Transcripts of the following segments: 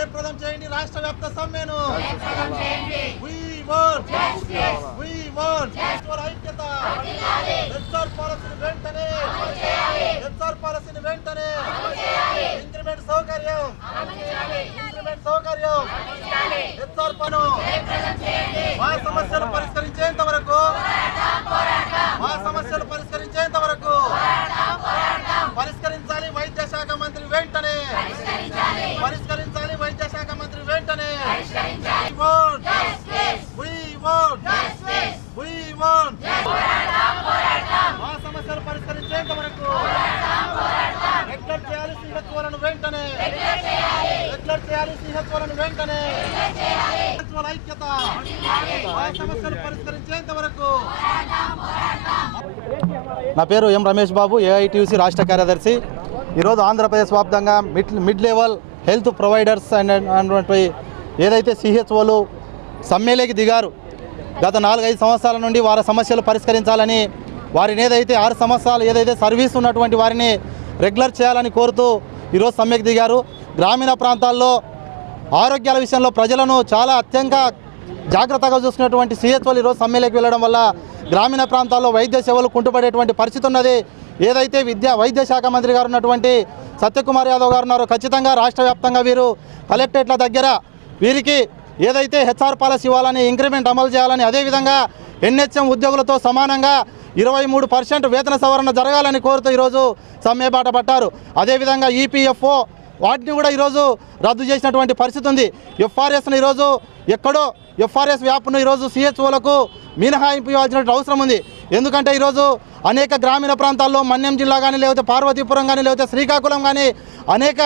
జయప్రదం చేయండి రాష్ట్ర వ్యాప్త సమ్మెను. ఐక్యత. హెచ్ఆర్ పాలసీని వెంటనే హెచ్ఆర్ పాలసీని వెంటనే ఇంక్రిమెంట్ సౌకర్యం ఇంక్రిమెంట్ సౌకర్యం హెచ్ఆర్ పను మా సమస్యలు పరిష్కరించేంత వరకు మా సమస్యలు పరిష్కరించేంత వరకు పరిష్కరించాలి వైద్య శాఖ మంత్రి వెంటనే పరిష్కరించాలి వైద్య శాఖ మంత్రి వెంటనే We want. We want. We want. మా సమస్యలు పరిష్కరించేంత వరకు రెగ్యులర్ చేయాలి సిహెచ్ఓలను వెంటనే రెగ్యులర్ చేయాలి సిహెచ్ఓలను వెంటనే సిహెచ్ఓల ఐక్యత మా సమస్యలు పరిష్కరించేంత వరకు నా పేరు ఎం రమేష్ బాబు ఏఐటీయూసీ రాష్ట్ర కార్యదర్శి. ఈరోజు ఆంధ్రప్రదేశ్ వ్యాప్తంగా mid mid level health providers and ఏదైతే సిహెచ్ఓలు సమ్మెలోకి దిగారు గత నాలుగైదు సంవత్సరాల నుండి వారి సమస్యలు పరిష్కరించాలని వారిని ఏదైతే ఆరు సంవత్సరాలు ఏదైతే సర్వీస్ ఉన్నటువంటి వారిని రెగ్యులర్ చేయాలని కోరుతూ ఈరోజు సమ్మెకి దిగారు. గ్రామీణ ప్రాంతాల్లో ఆరోగ్యాల విషయంలో ప్రజలను చాలా అత్యంత జాగ్రత్తగా చూసుకున్నటువంటి సిహెచ్ఓలు ఈరోజు సమ్మెలోకి వెళ్ళడం వల్ల గ్రామీణ ప్రాంతాల్లో వైద్య సేవలు కుంటుపడేటువంటి పరిస్థితి ఉన్నది. ఏదైతే విద్యా వైద్య శాఖ మంత్రి గారు ఉన్నటువంటి సత్యకుమార్ యాదవ్ గారు ఉన్నారో ఖచ్చితంగా రాష్ట్ర వ్యాప్తంగా వీరు కలెక్టరేట్ల దగ్గర వీరికి ఏదైతే హెచ్ఆర్ పాలసీ ఇవ్వాలని ఇంక్రిమెంట్ అమలు చేయాలని అదేవిధంగా ఎన్హెచ్ఎం ఉద్యోగులతో సమానంగా ఇరవై మూడు పర్సెంట్ వేతన సవరణ జరగాలని కోరుతూ ఈరోజు సమ్మె బాట పట్టారు. అదేవిధంగా ఈపీఎఫ్ఓ వాటిని కూడా ఈరోజు రద్దు చేసినటువంటి పరిస్థితి ఉంది. ఎఫ్ఆర్ఎస్ను ఈరోజు ఎక్కడో ఎఫ్ఆర్ఎస్ వ్యాప్ను ఈరోజు సిహెచ్ఓలకు మినహాయింపు ఇవ్వాల్సినటువంటి అవసరం ఉంది. ఎందుకంటే ఈరోజు అనేక గ్రామీణ ప్రాంతాల్లో మన్యం జిల్లా కానీ లేకపోతే పార్వతీపురం కానీ లేకపోతే శ్రీకాకుళం కానీ అనేక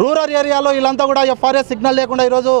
రూరల్ ఏరియాలో వీళ్ళంతా కూడా ఎఫ్ఆర్ఎస్ సిగ్నల్ లేకుండా ఈరోజు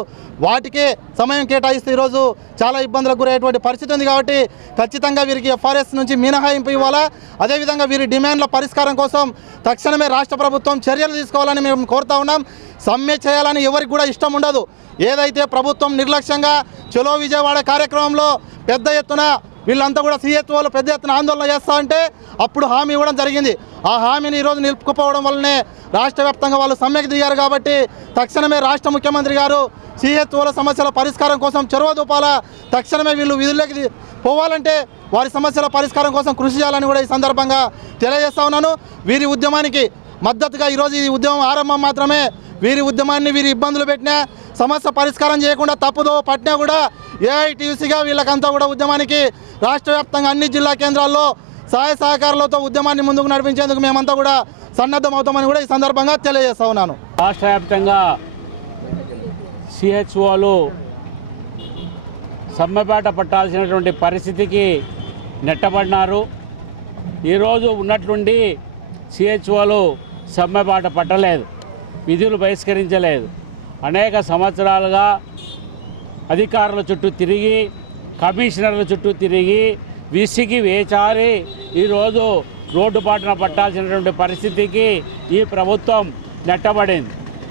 వాటికే సమయం కేటాయిస్తూ ఈరోజు చాలా ఇబ్బందులకు గురయ్యేటువంటి పరిస్థితి ఉంది కాబట్టి ఖచ్చితంగా వీరికి ఎఫ్ఆర్ఎస్ నుంచి మినహాయింపు ఇవ్వాలా? అదేవిధంగా వీరి డిమాండ్ల పరిష్కారం కోసం తక్షణమే రాష్ట్ర ప్రభుత్వం చర్యలు తీసుకోవాలని మేము కోరుతా ఉన్నాం. సమ్మె చేయాలని ఎవరికి కూడా ఇష్టం ఉండదు. ఏదైతే ప్రభుత్వం నిర్లక్ష్యంగా చలో విజయవాడ కార్యక్రమంలో పెద్ద ఎత్తున వీళ్ళంతా కూడా సీహెచ్ఓలు పెద్ద ఎత్తున ఆందోళన చేస్తా అంటే అప్పుడు హామీ ఇవ్వడం జరిగింది. ఆ హామీని ఈరోజు నిలుపుకుపోవడం వల్లనే రాష్ట్ర వ్యాప్తంగా వాళ్ళు సమ్మెకు దిగారు కాబట్టి తక్షణమే రాష్ట్ర ముఖ్యమంత్రి గారు సీహెచ్ఓల సమస్యల పరిష్కారం కోసం చొరవ దూపాల? తక్షణమే వీళ్ళు విధుల్లోకి పోవాలంటే వారి సమస్యల పరిష్కారం కోసం కృషి చేయాలని కూడా ఈ సందర్భంగా తెలియజేస్తా ఉన్నాను. వీరి ఉద్యమానికి మద్దతుగా ఈరోజు ఈ ఉద్యమం ఆరంభం మాత్రమే. వీరి ఉద్యమాన్ని వీరి ఇబ్బందులు పెట్టినా సమస్య పరిష్కారం చేయకుండా తప్పుదో పట్టినా కూడా ఏఐటీయూసీగా వీళ్ళకంతా కూడా ఉద్యమానికి రాష్ట్ర వ్యాప్తంగా అన్ని జిల్లా కేంద్రాల్లో సహాయ సహకారాలతో ఉద్యమాన్ని ముందుకు నడిపించేందుకు మేమంతా కూడా సన్నద్ధమవుతామని కూడా ఈ సందర్భంగా తెలియజేస్తా ఉన్నాను. రాష్ట్ర వ్యాప్తంగా సిహెచ్ఓలు సమ్మెపాట పట్టాల్సినటువంటి పరిస్థితికి నెట్టబడినారు. ఈరోజు ఉన్నట్లుండి సిహెచ్ఓలు సమ్మెపాట పట్టలేదు. విధులు బహిష్కరించలేదు. అనేక సంవత్సరాలుగా అధికారుల చుట్టూ తిరిగి కమిషనర్ల చుట్టూ తిరిగి విసిగి వేచారి. ఈరోజు రోడ్డు పాటన పట్టాల్సినటువంటి పరిస్థితికి ఈ ప్రభుత్వం నెట్టబడింది.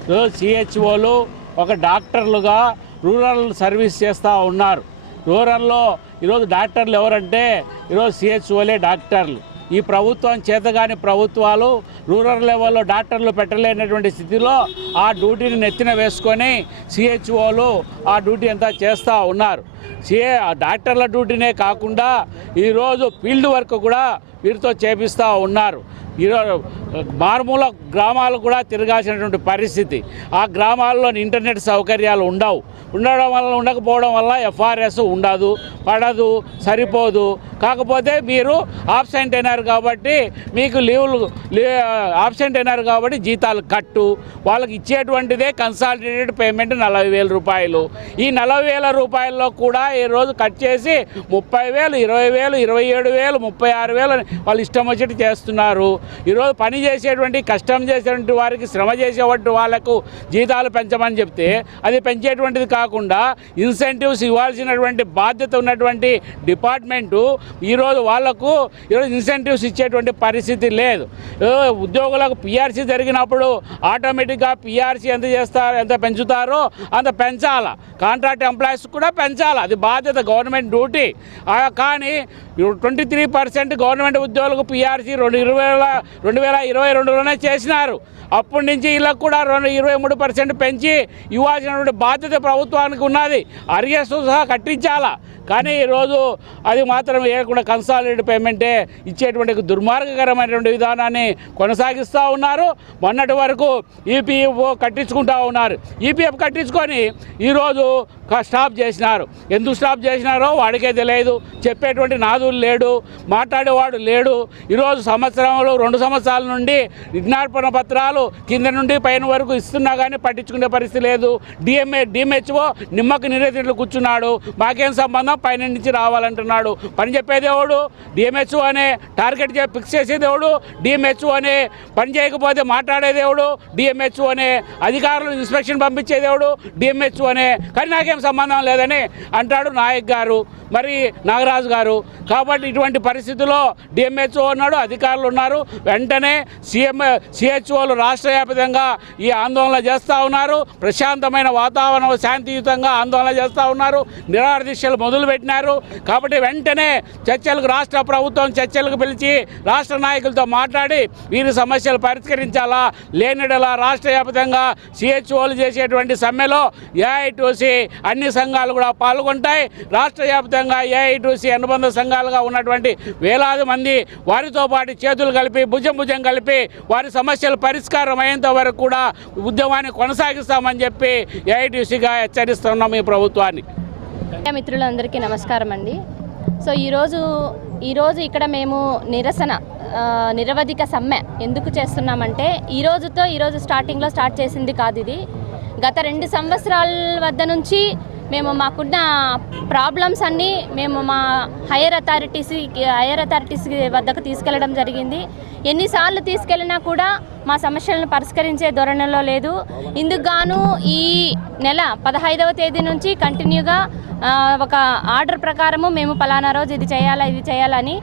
రోజు సిహెచ్ఓలు ఒక డాక్టర్లుగా రూరల్ సర్వీస్ చేస్తూ ఉన్నారు. రూరల్లో ఈరోజు డాక్టర్లు ఎవరంటే ఈరోజు సిహెచ్ఓలే డాక్టర్లు. ఈ ప్రభుత్వం చేతగాని ప్రభుత్వాలు రూరల్ లెవెల్లో డాక్టర్లు పెట్టలేనటువంటి స్థితిలో ఆ డ్యూటీని నెత్తిన వేసుకొని సిహెచ్ఓలు ఆ డ్యూటీ అంతా చేస్తూ ఉన్నారు. సిఏ డాక్టర్ల డ్యూటీనే కాకుండా ఈరోజు ఫీల్డ్ వర్క్ కూడా వీరితో చేపిస్తూ ఉన్నారు. ఈరోజు మారుమూల గ్రామాలు కూడా తిరగాల్సినటువంటి పరిస్థితి. ఆ గ్రామాల్లో ఇంటర్నెట్ సౌకర్యాలు ఉండవు. ఉండడం వల్ల ఉండకపోవడం వల్ల ఎఫ్ఆర్ఎస్ ఉండదు పడదు సరిపోదు. కాకపోతే మీరు ఆబ్సెంట్ అయినారు కాబట్టి మీకు లీవులు లీ ఆబ్సెంట్ అయినారు కాబట్టి జీతాలు కట్టు. వాళ్ళకి ఇచ్చేటువంటిదే కన్సాలిడేటెడ్ పేమెంట్ నలభై వేల రూపాయలు. ఈ నలభై వేల రూపాయల్లో కూడా ఈరోజు కట్ చేసి ముప్పై వేలు ఇరవై వేలు ఇరవై ఏడు వేలు ముప్పై ఆరు వేలు వాళ్ళు ఇష్టం వచ్చేటి చేస్తున్నారు. ఈరోజు పని చేసేటువంటి కష్టం చేసేటువంటి వారికి శ్రమ చేసేటువంటి వాళ్ళకు జీతాలు పెంచమని చెప్తే అది పెంచేటువంటిది కాకుండా ఇన్సెంటివ్స్ ఇవ్వాల్సినటువంటి బాధ్యత ఉన్నటువంటి డిపార్ట్మెంటు ఈరోజు వాళ్ళకు ఈరోజు ఇన్సెంటివ్స్ ఇచ్చేటువంటి పరిస్థితి లేదు. ఉద్యోగులకు పిఆర్సీ జరిగినప్పుడు ఆటోమేటిక్గా పిఆర్సీ ఎంత చేస్తారు ఎంత పెంచుతారో అంత పెంచాల. కాంట్రాక్ట్ ఎంప్లాయీస్ కూడా పెంచాలి. అది బాధ్యత గవర్నమెంట్ డ్యూటీ. కానీ ట్వంటీ త్రీ పర్సెంట్ గవర్నమెంట్ ఉద్యోగులకు పిఆర్సీ రెండు ఇరవై రెండు వేల ఇరవై రెండులోనే చేసినారు. అప్పటి నుంచి వీళ్ళకు కూడా రెండు ఇరవై మూడు పర్సెంట్ పెంచి ఇవ్వాల్సినటువంటి బాధ్యత ప్రభుత్వానికి ఉన్నది. అరియస్ సహా కట్టించాలా? కానీ ఈరోజు అది మాత్రం ఏకుండా కన్సాలిడేట్ పేమెంటే ఇచ్చేటువంటి దుర్మార్గకరమైనటువంటి విధానాన్ని కొనసాగిస్తూ ఉన్నారు. మొన్నటి వరకు ఈపీఎఫ్ కట్టించుకుంటూ ఉన్నారు. ఈపీఎఫ్ కట్టించుకొని ఈరోజు స్టాప్ చేసినారు. ఎందుకు స్టాప్ చేసినారో వాడికే తెలియదు. చెప్పేటువంటి నాదులు లేడు మాట్లాడేవాడు లేడు. ఈరోజు సంవత్సరంలో రెండు సంవత్సరాల నుండి విజ్ఞాపన పత్రాలు కింద నుండి పైన వరకు ఇస్తున్నా కానీ పట్టించుకునే పరిస్థితి లేదు. డిఎంఏ డిఎంహెచ్ఓ నిమ్మకు నిరేతిట్లు కూర్చున్నాడు. మాకేం సంబంధం? పైన నుంచి రావాలంటున్నాడు. పని చెప్పేదేవుడు డిఎంహెచ్ఓ అనే టార్గెట్ చే- ఫిక్స్ చేసేదేవుడు డిఎంహెచ్ఓ అనే పని చేయకపోతే మాట్లాడేదేవుడు డిఎంహెచ్ఓ అనే అధికారులు ఇన్స్పెక్షన్ పంపించేదేవుడు డిఎంహెచ్ఓ అనే. కానీ నాకేం సంబంధం లేదని అంటాడు నాయక్ గారు. మరి నాగరాజు గారు. కాబట్టి ఇటువంటి పరిస్థితుల్లో డిఎంహెచ్ఓ ఉన్నాడు అధికారులు ఉన్నారు. వెంటనే సీఎం సిహెచ్ఓలు రాష్ట్ర వ్యాప్తంగా ఈ ఆందోళన చేస్తూ ఉన్నారు. ప్రశాంతమైన వాతావరణం శాంతియుతంగా ఆందోళన చేస్తూ ఉన్నారు. నిరాహార దీక్షలు మొదలుపెట్టినారు. కాబట్టి వెంటనే చర్చలకు రాష్ట్ర ప్రభుత్వం చర్చలకు పిలిచి రాష్ట్ర నాయకులతో మాట్లాడి వీరి సమస్యలు పరిష్కరించాలా? లేనిడలా రాష్ట్ర వ్యాప్తంగా సిహెచ్ఓలు చేసేటువంటి సమ్మెలో ఏఐటీసీ అన్ని సంఘాలు కూడా పాల్గొంటాయి. రాష్ట్ర వ్యాప్తంగా ఏఐటీసీ అనుబంధ సంఘాలుగా ఉన్నటువంటి వేలాది మంది వారితో పాటు చేతులు కలిపి భుజం భుజం కలిపి వారి సమస్యలు పరిష్కారం అయ్యేంత వరకు కూడా ఉద్యమాన్ని కొనసాగిస్తామని చెప్పి ఏఐటీసీగా హెచ్చరిస్తున్నాం ఈ ప్రభుత్వాన్ని. మిత్రులందరికీ నమస్కారం అండి. సో ఈరోజు ఈరోజు ఇక్కడ మేము నిరసన నిరవధిక సమ్మె ఎందుకు చేస్తున్నామంటే ఈరోజుతో ఈరోజు స్టార్టింగ్లో స్టార్ట్ చేసింది కాదు ఇది. గత రెండు సంవత్సరాల వద్ద నుంచి మేము మాకున్న ప్రాబ్లమ్స్ అన్నీ మేము మా హైయర్ అథారిటీస్ హైయర్ అథారిటీస్ వద్దకు తీసుకెళ్ళడం జరిగింది. ఎన్నిసార్లు తీసుకెళ్ళినా కూడా మా సమస్యలను పరిష్కరించే ధోరణిలో లేదు. ఇందుకు గాను ఈ నెల పదహైదవ తేదీ నుంచి కంటిన్యూగా ఒక ఆర్డర్ ప్రకారము మేము పలానా రోజు ఇది చేయాలా ఇది చేయాలని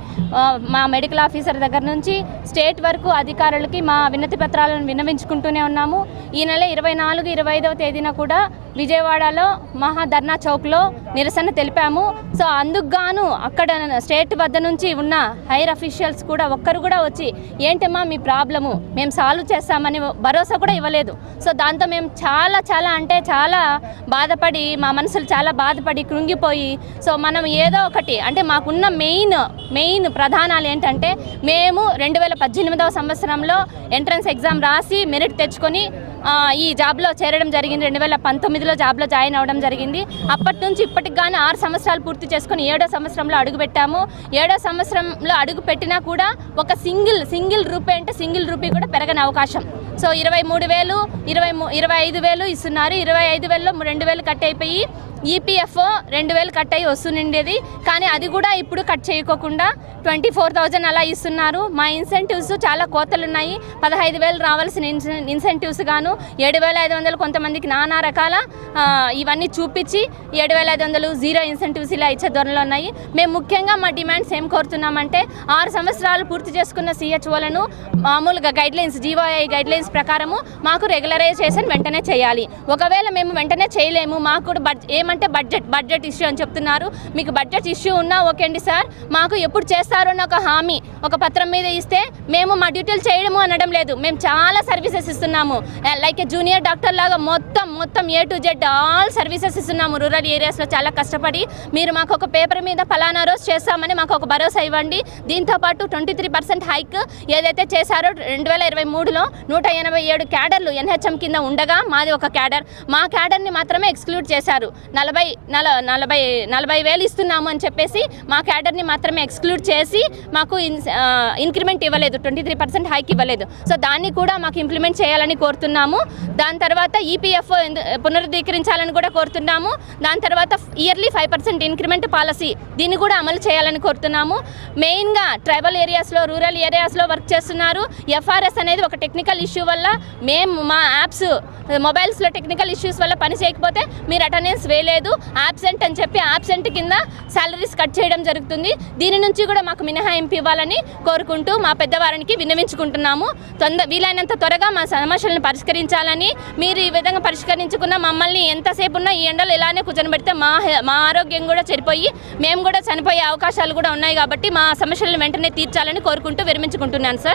మా మెడికల్ ఆఫీసర్ దగ్గర నుంచి స్టేట్ వరకు అధికారులకి మా వినతి పత్రాలను విన్నవించుకుంటూనే ఉన్నాము. ఈ నెల ఇరవై నాలుగు ఇరవై ఐదవ తేదీన కూడా విజయవాడలో మహా ధర్నా చౌక్లో నిరసన తెలిపాము. సో అందుకు గాను అక్కడ స్టేట్ వద్ద నుంచి ఉన్న హైర్ అఫీషియల్స్ కూడా ఒక్కరు కూడా వచ్చి ఏంటమ్మా మీ ప్రాబ్లము? మేము సాల్వ్ చేస్తామని భరోసా కూడా ఇవ్వలేదు. సో దాంతో మేము చాలా చాలా అంటే చాలా బాధపడి మా మనసులు చాలా బాధపడి కృంగిపోయి సో మనం ఏదో ఒకటి అంటే మాకున్న మెయిన్ మెయిన్ ప్రధానాలు ఏంటంటే మేము రెండు వేల పద్దెనిమిదవ సంవత్సరంలో ఎంట్రన్స్ ఎగ్జామ్ రాసి మెరిట్ తెచ్చుకొని ఈ జాబ్లో చేరడం జరిగింది. రెండు వేల పంతొమ్మిదిలో జాబ్లో జాయిన్ అవ్వడం జరిగింది. అప్పటి నుంచి ఇప్పటికి కానీ ఆరు సంవత్సరాలు పూర్తి చేసుకుని ఏడో సంవత్సరంలో అడుగు పెట్టాము. ఏడో సంవత్సరంలో అడుగు పెట్టినా కూడా ఒక సింగిల్ సింగిల్ రూపీ అంటే సింగిల్ రూపీ కూడా పెరగని అవకాశం. సో ఇరవై మూడు వేలు ఇరవై మూ- ఇరవై ఐదు వేలు ఇస్తున్నారు. ఇరవై ఐదు వేలలో రెండు వేలు కట్ అయిపోయి ఈపీఎఫ్ఓ రెండు వేలు కట్ అయ్యి వస్తుండేది. కానీ అది కూడా ఇప్పుడు కట్ చేయకోకుండా ట్వంటీ ఫోర్ థౌజండ్ అలా ఇస్తున్నారు. మా ఇన్సెంటివ్స్ చాలా కోతలు ఉన్నాయి పదహైదు వేలు రావాల్సిన ఇన్సె- ఇన్సెంటివ్స్ గాను ఏడు వేల ఐదు వందలు కొంతమందికి నానా రకాల ఇవన్నీ చూపించి ఏడు వేల ఐదు వందలు జీరో ఇన్సెంటివ్స్ ఇలా ఇచ్చే ధోరణిలో ఉన్నాయి. మేము ముఖ్యంగా మా డిమాండ్స్ ఏం కోరుతున్నామంటే ఆరు సంవత్సరాలు పూర్తి చేసుకున్న సిహెచ్ఓలను మామూలుగా గైడ్లైన్స్ జీవోఐ గైడ్లైన్స్ ప్రకారము మాకు రెగ్యులరైజేషన్ వెంటనే చేయాలి. ఒకవేళ మేము వెంటనే చేయలేము మాకు కూడా బడ్జెట్ ఏమంటే బడ్జెట్ బడ్జెట్ ఇష్యూ అని చెప్తున్నారు. మీకు బడ్జెట్ ఇష్యూ ఉన్నా ఓకే అండి సార్. మాకు ఎప్పుడు చేస్తారు అని ఒక హామీ ఒక పత్రం మీద ఇస్తే మేము మా డ్యూటీలు చేయడము అనడం లేదు. మేము చాలా సర్వీసెస్ ఇస్తున్నాము. లైక్ జూనియర్ డాక్టర్ లాగా మొత్తం మొత్తం A to Z all services ఇస్తున్నాము. రూరల్ ఏరియాస్లో చాలా కష్టపడి మీరు మాకు ఒక పేపర్ మీద ఫలానా రోజు చేస్తామని మాకు ఒక భరోసా ఇవ్వండి. దీంతో పాటు ట్వంటీ త్రీ పర్సెంట్ హైక్ ఏదైతే చేశారో రెండు వేల ఇరవై మూడులో నూట ఎనభై ఏడు క్యాడర్లు ఎన్హెచ్ఎం కింద ఉండగా మాది ఒక క్యాడర్. మా క్యాడర్ని మాత్రమే ఎక్స్క్లూడ్ చేశారు. నలభై నల నలభై నలభై వేలు ఇస్తున్నాము అని చెప్పేసి మా క్యాడర్ని మాత్రమే ఎక్స్క్లూడ్ చేసి మాకు ఇన్ ఇంక్రిమెంట్ ఇవ్వలేదు. ట్వంటీ త్రీ పర్సెంట్ హైక్ ఇవ్వలేదు. సో దాన్ని కూడా మాకు ఇంప్లిమెంట్ చేయాలని కోరుతున్నాము. దాని తర్వాత ఈపీఎఫ్ పునరుద్ధీకరించాలని కూడా కోరుతున్నాము. దాని తర్వాత yearly five percent increment policy దీన్ని కూడా అమలు చేయాలని కోరుతున్నాము. మెయిన్గా ట్రైబల్ ఏరియాస్లో రూరల్ ఏరియాస్లో వర్క్ చేస్తున్నారు. ఎఫ్ఆర్ఎస్ అనేది ఒక టెక్నికల్ ఇష్యూ వల్ల మేము మా యాప్స్ మొబైల్స్లో టెక్నికల్ ఇష్యూస్ వల్ల పని చేయకపోతే మీరు అటెండెన్స్ లేదు యాబ్సెంట్ అని చెప్పి యాబ్సెంట్ కింద సాలరీస్ కట్ చేయడం జరుగుతుంది. దీని నుంచి కూడా మాకు మినహాయింపు ఇవ్వాలని కోరుకుంటూ మా పెద్దవారికి విన్నవించుకుంటున్నాము. తొంద వీలైనంత త్వరగా మా సమస్యలను పరిష్కరించాలని మీరు ఈ విధంగా పరిష్కరించుకున్న మమ్మల్ని ఎంతసేపు ఉన్నా ఈ ఎండలు ఇలానే కూర్చొని మా మా ఆరోగ్యం కూడా చెడిపోయి మేము కూడా చనిపోయే అవకాశాలు కూడా ఉన్నాయి కాబట్టి మా సమస్యలను వెంటనే తీర్చాలని కోరుకుంటూ విరమించుకుంటున్నాను సార్.